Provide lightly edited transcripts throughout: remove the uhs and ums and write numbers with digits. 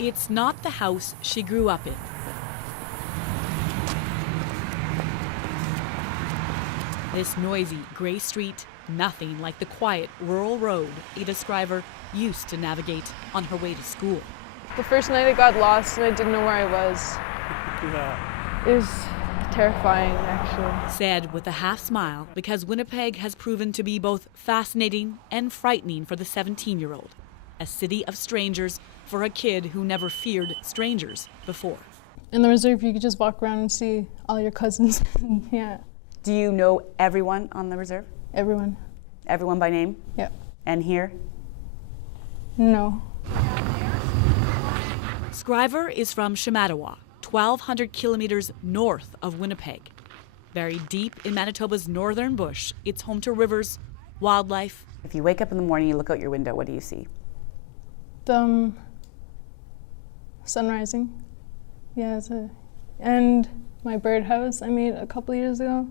It's not the house she grew up in. This noisy gray street, nothing like the quiet rural road Ada Scriver used to navigate on her way to school. The first night I got lost and I didn't know where I was. It was terrifying, actually. Said with a half smile, because Winnipeg has proven to be both fascinating and frightening for the 17-year-old. A city of strangers for a kid who never feared strangers before. In the reserve, you could just walk around and see all your cousins. Yeah. Do you know everyone on the reserve? Everyone. Everyone by name? Yep. And here? No. Scriver is from Shamattawa, 1,200 kilometers north of Winnipeg. Buried deep in Manitoba's northern bush, it's home to rivers, wildlife. If you wake up in the morning, you look out your window, what do you see? The sun rising. Yeah, and my birdhouse I made a couple years ago.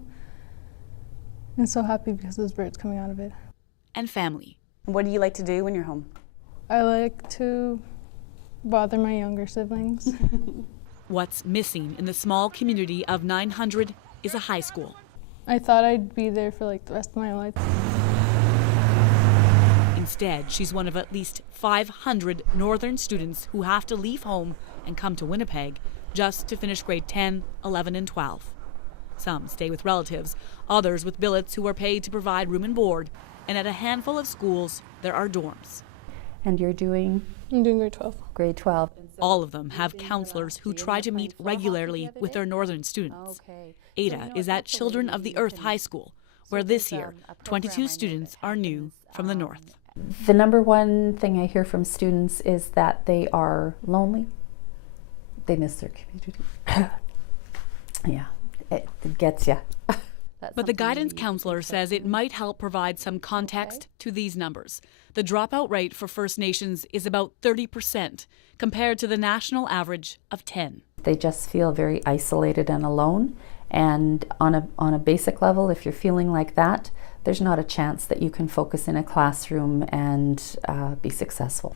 I'm so happy because there's birds coming out of it. And family. What do you like to do when you're home? I like to bother my younger siblings. What's missing in the small community of 900 is a high school. I thought I'd be there for like the rest of my life. Instead, she's one of at least 500 northern students who have to leave home and come to Winnipeg just to finish grade 10, 11, and 12. Some stay with relatives, others with billets who are paid to provide room and board, and at a handful of schools, there are dorms. And you're doing? I'm doing grade 12. Grade 12. All of them have counselors who try to meet regularly with their northern students. Ada is at Children of the Earth High School, where this year, 22 students are new from the north. The number one thing I hear from students is that they are lonely. They miss their community. Yeah, it gets you. But the guidance counselor says it might help provide some context to these numbers. The dropout rate for First Nations is about 30% compared to the national average of 10%. They just feel very isolated and alone. And on a basic level, if you're feeling like that, there's not a chance that you can focus in a classroom and be successful.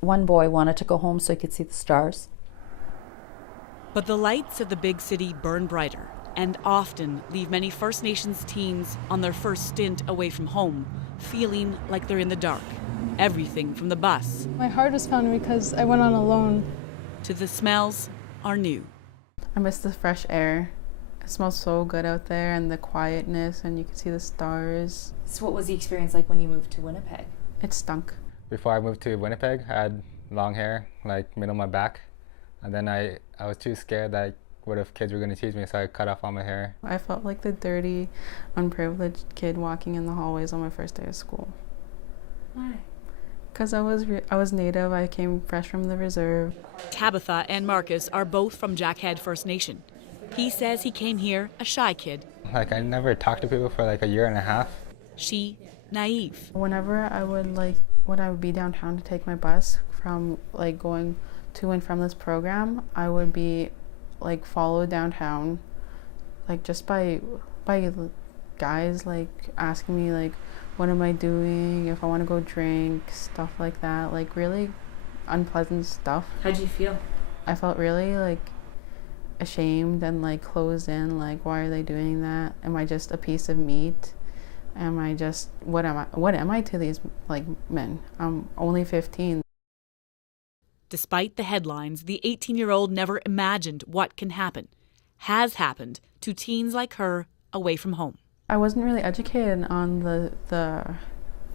One boy wanted to go home so he could see the stars. But the lights of the big city burn brighter and often leave many First Nations teens on their first stint away from home, feeling like they're in the dark. Everything from the bus My heart is pounding because I went on alone. to the smells are new. I miss the fresh air. It smells so good out there, and the quietness, and you can see the stars. So what was the experience like when you moved to Winnipeg? It stunk. Before I moved to Winnipeg, I had long hair, like middle of my back. And then I was too scared that what if kids were going to tease me, so I cut off all my hair. I felt like the dirty, unprivileged kid walking in the hallways on my first day of school. Why? Because I was Native, I came fresh from the reserve. Tabitha and Marcus are both from Jackhead First Nation. He says he came here a shy kid. Like, I never talked to people for like a year and a half. She, naive. Whenever I would be downtown to take my bus from like going to and from this program, I would be like followed downtown, like just by guys like asking me like, what am I doing, if I want to go drink, stuff like that, like really unpleasant stuff. How'd you feel? I felt really like ashamed and like closed in, like why are they doing that? Am I just a piece of meat? Am I just, what am I to these like men? I'm only 15. Despite the headlines, the 18-year-old never imagined what can happen, has happened to teens like her away from home. I wasn't really educated on the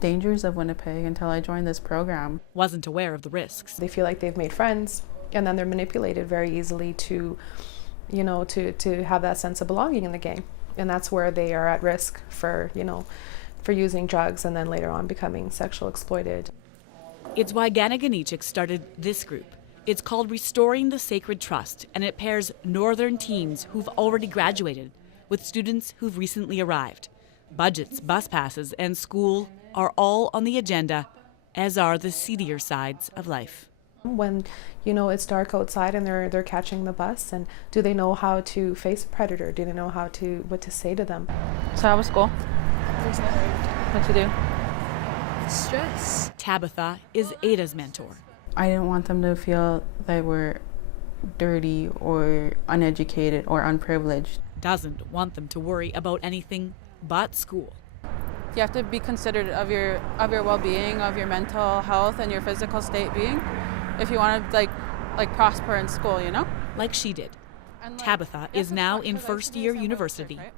dangers of Winnipeg until I joined this program. Wasn't aware of the risks. They feel like they've made friends, and then they're manipulated very easily to have that sense of belonging in the gang. And that's where they are at risk for using drugs and then later on becoming sexually exploited. It's why Ganniganichik started this group. It's called Restoring the Sacred Trust, and it pairs northern teens who've already graduated with students who've recently arrived. Budgets, bus passes, and school are all on the agenda, as are the seedier sides of life. When it's dark outside and they're catching the bus, and do they know how to face a predator? Do they know what to say to them? So how was school? What to do? Stress. Tabitha is Ada's mentor. I didn't want them to feel they were dirty or uneducated or unprivileged. Doesn't want them to worry about anything but school. You have to be considerate of your well-being, of your mental health and your physical state being, if you want to like prosper in school, you know? Like she did. And, like, Tabitha yes, is it's now fun in 'cause I used to first be a year samba university. coach, right?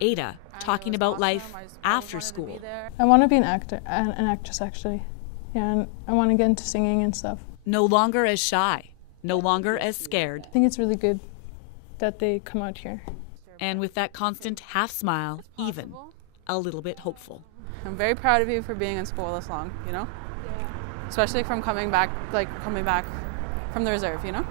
Ada And it talking was about awesome. life I always after wanted to school. be there. I want to be an actor, an actress actually. Yeah, and I want to get into singing and stuff. No longer as shy, no longer as scared, I think it's really good that they come out here. and with that constant half smile, even a little bit hopeful. I'm very proud of you for being in school this long, you know? Especially from coming back from the reserve, you know?